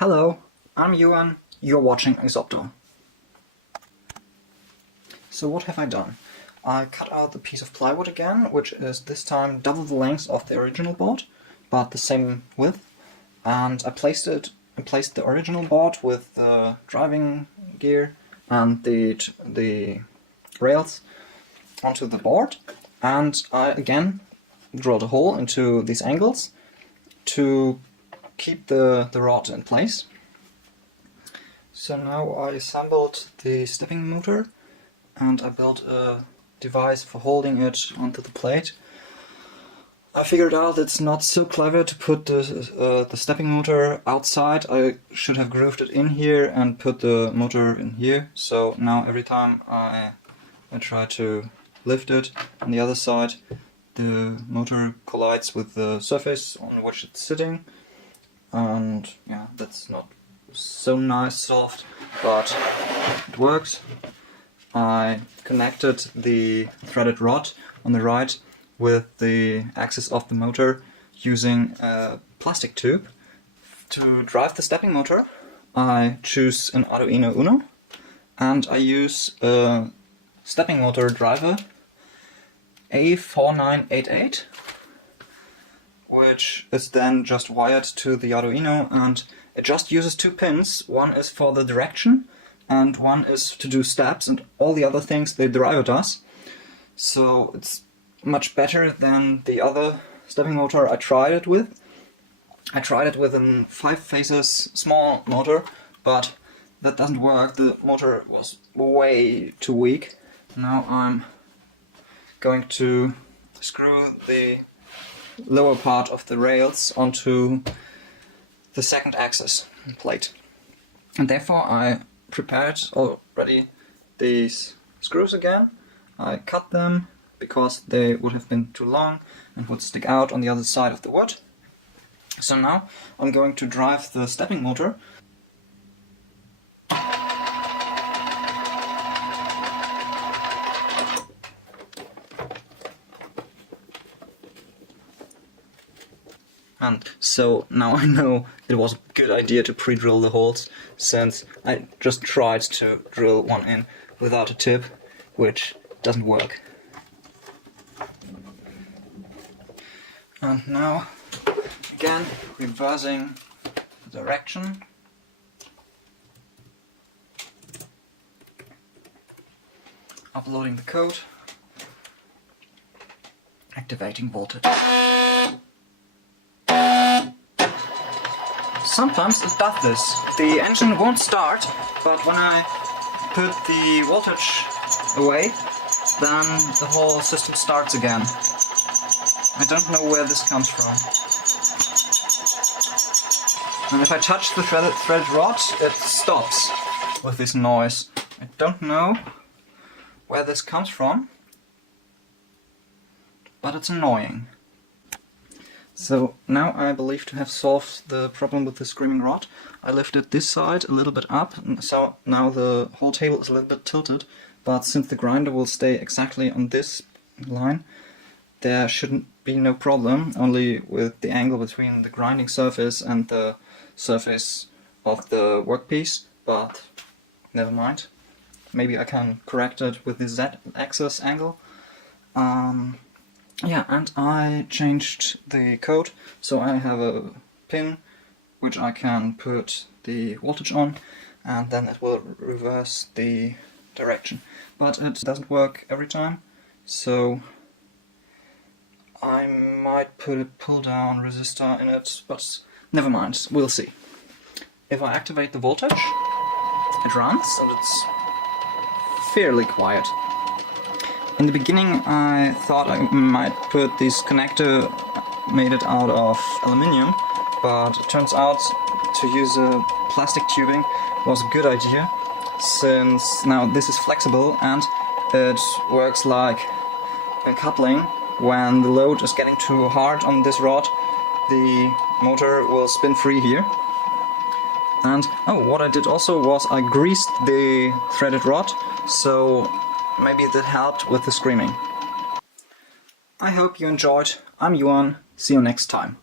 Hello, I'm Yuan, you're watching Exopto. So what have I done? I cut out the piece of plywood again, which is this time double the length of the original board, but the same width, and I placed the original board with the driving gear and the rails onto the board, and I again drilled a hole into these angles to keep the rod in place. So now I assembled the stepping motor and I built a device for holding it onto the plate. I figured out it's not so clever to put the stepping motor outside. I should have grooved it in here and put the motor in here. So now every time I try to lift it on the other side, the motor collides with the surface on which it's sitting. And yeah, that's not so nice soft, but it works. I connected the threaded rod on the right with the axis of the motor using a plastic tube. To drive the stepping motor, I choose an Arduino Uno and I use a stepping motor driver A4988, which is then just wired to the Arduino, and it just uses two pins. One is for the direction and one is to do steps, and all the other things the driver does. So it's much better than the other stepping motor I tried it with. I tried it with a 5-phases small motor, but that doesn't work. The motor was way too weak. Now I'm going to screw the lower part of the rails onto the second axis plate. And therefore I prepared already these screws again. I cut them because they would have been too long and would stick out on the other side of the wood. So now I'm going to drive the stepping motor. And so now I know it was a good idea to pre-drill the holes, since I just tried to drill one in without a tip, which doesn't work. And now, again, reversing the direction. Uploading the code. Activating voltage. Sometimes it does this. The engine won't start, but when I put the voltage away, then the whole system starts again. I don't know where this comes from. And if I touch the threaded rod, it stops with this noise. I don't know where this comes from, but it's annoying. So now I believe to have solved the problem with the screaming rod. I lifted this side a little bit up, so now the whole table is a little bit tilted, but since the grinder will stay exactly on this line, there shouldn't be no problem, only with the angle between the grinding surface and the surface of the workpiece, but never mind. Maybe I can correct it with the Z-axis angle. Yeah, and I changed the code, so I have a pin which I can put the voltage on, and then it will reverse the direction. But it doesn't work every time, so I might put a pull-down resistor in it, but never mind, we'll see. If I activate the voltage, it runs, and it's fairly quiet. In the beginning I thought I might put this connector made it out of aluminium, but it turns out to use a plastic tubing was a good idea, since now this is flexible and it works like a coupling. When the load is getting too hard on this rod, the motor will spin free here. And oh, what I did also was I greased the threaded rod, so maybe that helped with the screaming. I hope you enjoyed. I'm Yuan. See you next time.